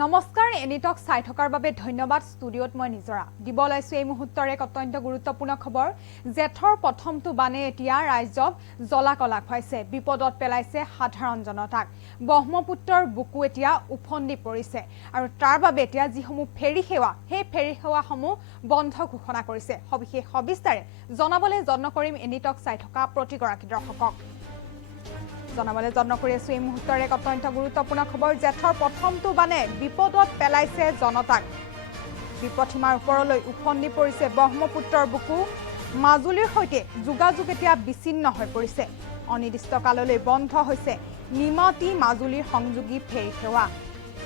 নমস্কাৰ এনিটক চাই থকাৰ বাবে ধন্যবাদ ষ্টুডিঅত মই নিজৰা দিব লাইছো এই মুহূৰ্তৰ এক অত্যন্ত গুৰুত্বপূৰ্ণ খবৰ জেঠৰ প্ৰথমটো বানে এতিয়া ৰাজ্যক জলাকলা খুৱাইছে বিপদত পেলাইছে সাধাৰণ জনতাক ব্ৰহ্মপুত্ৰৰ বুকু এতিয়া উফন্দি পৰিছে আৰু তাৰ বাবে এতিয়া যিসমূহ ফেৰী সেৱা সেই ফেৰী সেৱাসমূহ বন্ধ ঘোষণা কৰিছে সবিশেষ সবিস্তাৰে জনাবলৈ যত্ন কৰিম এনিটক চাই থকা প্ৰতিগৰাকী দৰ্শকক জনাবলৈ যত্ন কৰি আছো এই মুহূৰ্তৰ এক অত্যন্ত গুৰুত্বপূৰ্ণ খবৰ জেঠৰ প্ৰথমটো বানে বিপদত পেলাইছে জনতাক বিপথিমাৰ ওপৰলৈ উফন্দি পৰিছে ব্ৰহ্মপুত্ৰৰ বুকু মাজুলীৰ সৈতে যোগাযোগ এতিয়া বিচ্ছিন্ন হৈ পৰিছে অনিৰ্দিষ্ট কাললৈ বন্ধ হৈছে নিমাতী মাজুলীৰ সংযোগী ফেৰী সেৱা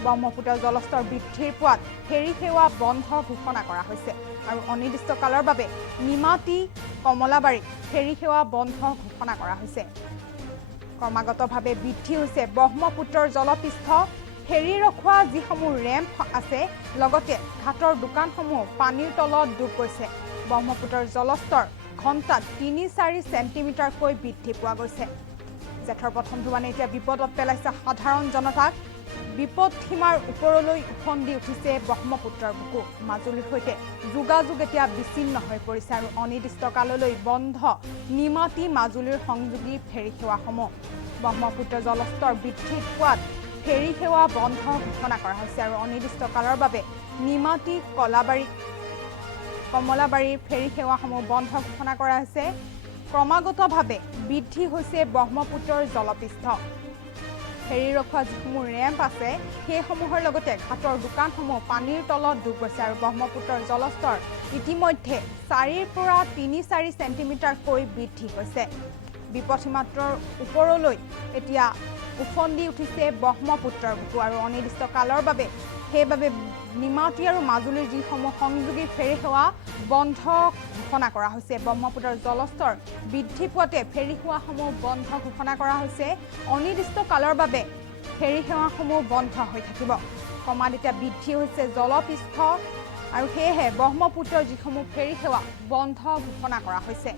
ব্ৰহ্মপুত্ৰৰ জলস্তৰ বৃদ্ধিৰ পোৱাত ফেৰী সেৱা বন্ধ ঘোষণা কৰা হৈছে আৰু অনিৰ্দিষ্ট কালৰ বাবে নিমাতী কমলাবাৰী ফেৰী সেৱা বন্ধ ঘোষণা কৰা হৈছে ক্ৰমাগতভাৱে বৃদ্ধি হৈছে ব্ৰহ্মপুত্ৰৰ জলপৃষ্ঠ ফেৰী ৰখোৱা যিসমূহ ৰেম্প আছে লগতে ঘাটৰ দোকানসমূহ পানীৰ তলত ডুব গৈছে ব্ৰহ্মপুত্ৰৰ জলস্তৰ ঘণ্টাত ৩-৪ চেণ্টিমিটাৰকৈ বৃদ্ধি পোৱা গৈছে জেঠৰ প্ৰথমটো বানে এতিয়া বিপদত পেলাইছে সাধাৰণ জনতাক বিপদসীমাৰ ওপৰলৈ উফন্দি উঠিছে ব্ৰহ্মপুত্ৰৰ বুকু মাজুলীৰ সৈতে যোগাযোগ এতিয়া বিচ্ছিন্ন হৈ পৰিছে আৰু অনিৰ্দিষ্ট কাললৈ বন্ধ নিমাতী মাজুলীৰ সংযোগী ফেৰী সেৱাসমূহ ব্ৰহ্মপুত্ৰৰ জলস্তৰ বৃদ্ধি পোৱাত ফেৰী সেৱা বন্ধ ঘোষণা কৰা হৈছে আৰু অনিৰ্দিষ্ট কালৰ বাবে নিমাতী কমলাবাৰীৰ ফেৰী সেৱাসমূহ বন্ধ ঘোষণা কৰা হৈছে ক্ৰমাগতভাৱে বৃদ্ধি হৈছে ব্ৰহ্মপুত্ৰৰ জলপৃষ্ঠ ফেৰী ৰখোৱা যিসমূহ ৰেম্প আছে সেইসমূহৰ লগতে ঘাটৰ দোকানসমূহ পানীৰ তলত ডুব গৈছে আৰু ব্ৰহ্মপুত্ৰৰ জলস্তৰ ইতিমধ্যে 4 পৰা 3-4 চেণ্টিমিটাৰকৈ বৃদ্ধি হৈছে বিপথিমাত্ৰৰ ওপৰলৈ এতিয়া উফন্দি উঠিছে ব্ৰহ্মপুত্ৰৰ বুকু আৰু অনিৰ্দিষ্ট কালৰ বাবে সেইবাবে নিমাতী আৰু মাজুলীৰ যিসমূহ সংযোগী ফেৰী সেৱা বন্ধ ঘোষণা কৰা হৈছে ব্ৰহ্মপুত্ৰৰ জলস্তৰ বৃদ্ধি পোৱাতে ফেৰী সেৱাসমূহ বন্ধ ঘোষণা কৰা হৈছে অনিৰ্দিষ্ট কালৰ বাবে ফেৰী সেৱাসমূহ বন্ধ হৈ থাকিব ক্ৰমাৎ এতিয়া বৃদ্ধি হৈছে জলপৃষ্ঠ আৰু সেয়েহে ব্ৰহ্মপুত্ৰৰ যিসমূহ ফেৰী সেৱা বন্ধ ঘোষণা কৰা হৈছে